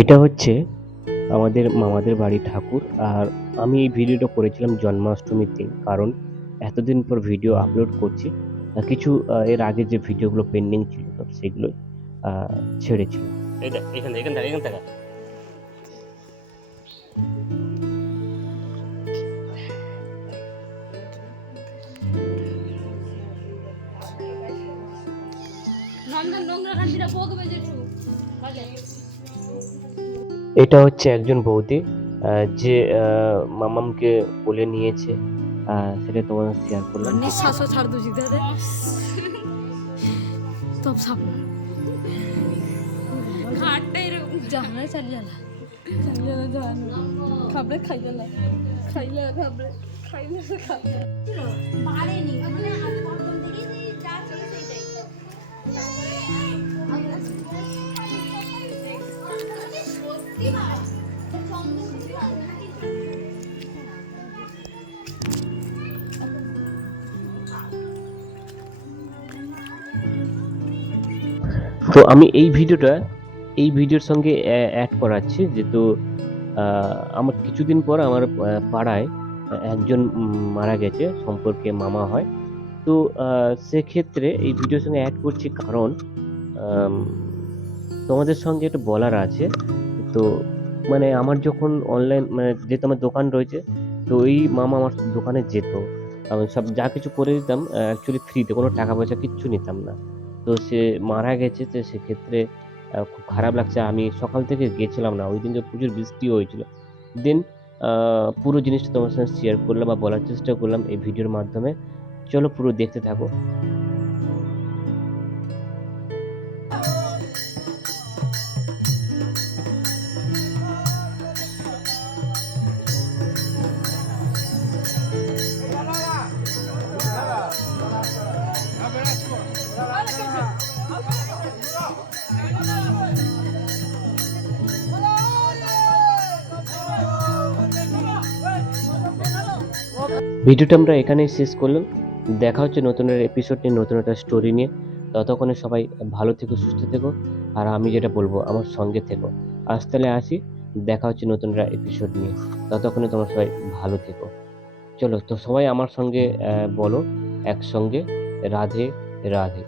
এটা হচ্ছে আমাদের মামাদের বাড়ির ঠাকুর। আর আমি এই ভিডিওটা করেছিলাম জন্মাষ্টমীর দিন। কারণ এতদিন পর ভিডিও আপলোড করছি। কিছু এর আগে যে ভিডিওগুলো পেন্ডিং ছিল তো সেগুলোই আ ছেড়েছিলাম। এই দেখ এখান থেকে। এটা হচ্ছে একজন বৌদি যে মামামকে কোলে নিয়েছে। সেটা তোমাদের শেয়ার করলাম। নিঃশ্বাসও ছাড় দু জিদা দে তব সাপ ঘাটটা এরকম জানা চালিয়ালা খাবলে খাইলা বাড়েনি মানে আমি প্রথম থেকেই যা ছিল সেইটাই সত্যি ভাই তো আমি এই ভিডিওর সঙ্গে অ্যাড করাচ্ছি যেহেতু আমার কিছুদিন পর আমার পাড়ায় একজন মারা গেছে, সম্পর্কে মামা হয়। তো সেক্ষেত্রে এই ভিডিওর সঙ্গে অ্যাড করছি কারণ আম তোমাদের সঙ্গে একটু বলার আছে। তো মানে আমার যখন অনলাইন মানে যেহেতু আমার দোকান রয়েছে, তো এই মামা আমার দোকানে যেত। আমি সব যা কিছু করে দিতাম অ্যাকচুয়ালি ফ্রিতে, কোনো টাকা পয়সা কিচ্ছু নিতাম না। তো সে মারা গেছে, তো সেক্ষেত্রে খুব খারাপ লাগছে। আমি সকাল থেকে গেছিলাম না। ঐদিনকে প্রচুর বৃষ্টিও হয়েছিল। দেন আ পুরো জিনিসটা তোমার সঙ্গে শেয়ার করলাম বা বলার চেষ্টা করলাম এই ভিডিওর মাধ্যমে। চলো পুরো দেখতে থাকো। ভিডিওটা আমরা এখানেই শেষ করলাম। দেখা হচ্ছে নতুন একটা এপিসোড নিয়ে, নতুন একটা স্টোরি নিয়ে। ততক্ষণে সবাই ভালো থেকো, সুস্থ থেকো। আর আমি যেটা বলব আমার সঙ্গে থেকো। আজ তাহলে আসি। দেখা হচ্ছে নতুন একটা এপিসোড নিয়ে। ততক্ষণে তোমরা সবাই ভালো থেকো। চলো তো সবাই আমার সঙ্গে বলো একসঙ্গে রাধে, রাধে।